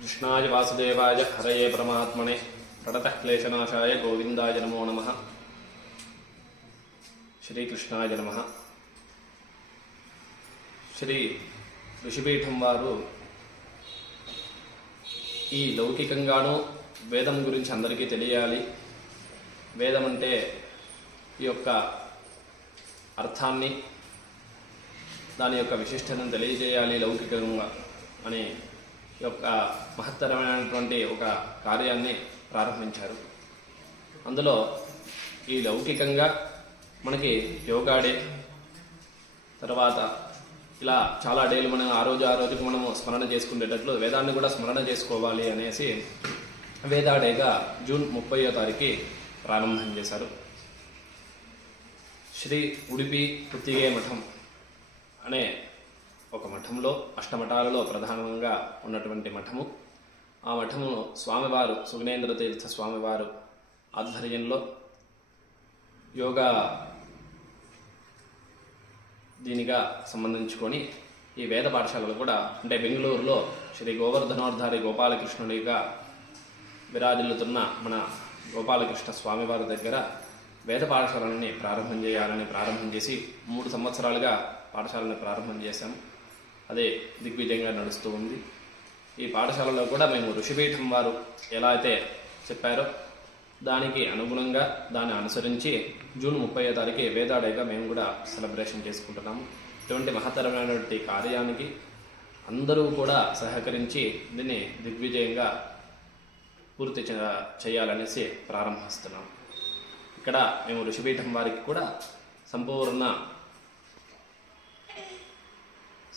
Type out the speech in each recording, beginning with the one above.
कृष्णाय वासुदेवाय हरये परमात्मने प्रणतः क्लेशनाशाय गोविंदाय नमो नमः। श्रीकृष्णाय नमः। श्री ఋషిపీఠం వారు ఈ లౌకికంగాను వేదం గురించి అందరికీ తెలియాలి, వేదం అంటే ఈ యొక్క అర్థాన్ని దాని యొక్క విశిష్టతను తెలియజేయాలి లౌకికంగా అనే యొక్క మహత్తరమైనటువంటి ఒక కార్యాన్ని ప్రారంభించారు. అందులో ఈ లౌకికంగా మనకి యోగా డే, తర్వాత ఇలా చాలా డేలు మనం ఆ రోజుకి మనము స్మరణ చేసుకునేటట్లు వేదాన్ని కూడా స్మరణ చేసుకోవాలి అనేసి వేదా డేగా జూన్ 30వ తారీఖు ప్రారంభం చేశారు. శ్రీ ఉడిపి పుత్తిగే మఠం అనే ఒక మఠంలో అష్టమఠాలలో ప్రధానంగా ఉన్నటువంటి మఠము. ఆ మఠమును స్వామివారు సుగుణేంద్ర తీర్థ స్వామివారు ఆధ్వర్యంలో యోగా దీనిగా సంబంధించుకొని ఈ వేద పాఠశాలలు కూడా అంటే బెంగళూరులో శ్రీ గోవర్ధనోద్ధారి గోపాలకృష్ణుడిగా విరాజిల్లుతున్న మన గోపాలకృష్ణ స్వామివారి దగ్గర వేద పాఠశాలని ప్రారంభం చేసి 3 సంవత్సరాలుగా పాఠశాలను ప్రారంభం చేశాం. అదే దిగ్విజయంగా నడుస్తూ ఉంది. ఈ పాఠశాలలో కూడా మేము ఋషిపీఠం వారు ఎలా అయితే చెప్పారో దానికి అనుగుణంగా దాన్ని అనుసరించి జూన్ 30వ తారీఖు వేదా డేగా మేము కూడా సెలబ్రేషన్ చేసుకుంటున్నాము. ఇటువంటి మహత్తరమైనటువంటి కార్యానికి అందరూ కూడా సహకరించి దీన్ని దిగ్విజయంగా పూర్తి చేయాలనేసి ప్రారంభిస్తున్నాం. ఇక్కడ మేము ఋషిపీఠం వారికి కూడా సంపూర్ణ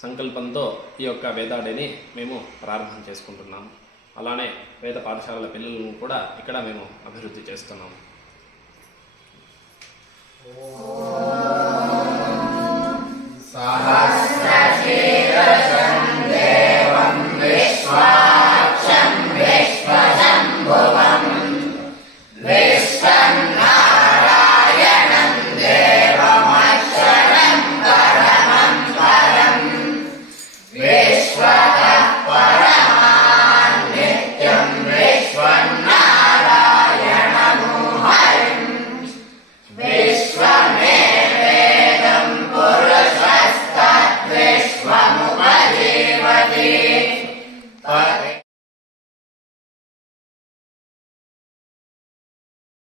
సంకల్పంతో ఈ యొక్క వేదా డేని మేము ప్రారంభం చేసుకుంటున్నాము. అలానే వేద పాఠశాలల పిల్లలను కూడా ఇక్కడ మేము అభివృద్ధి చేస్తున్నాము. సహా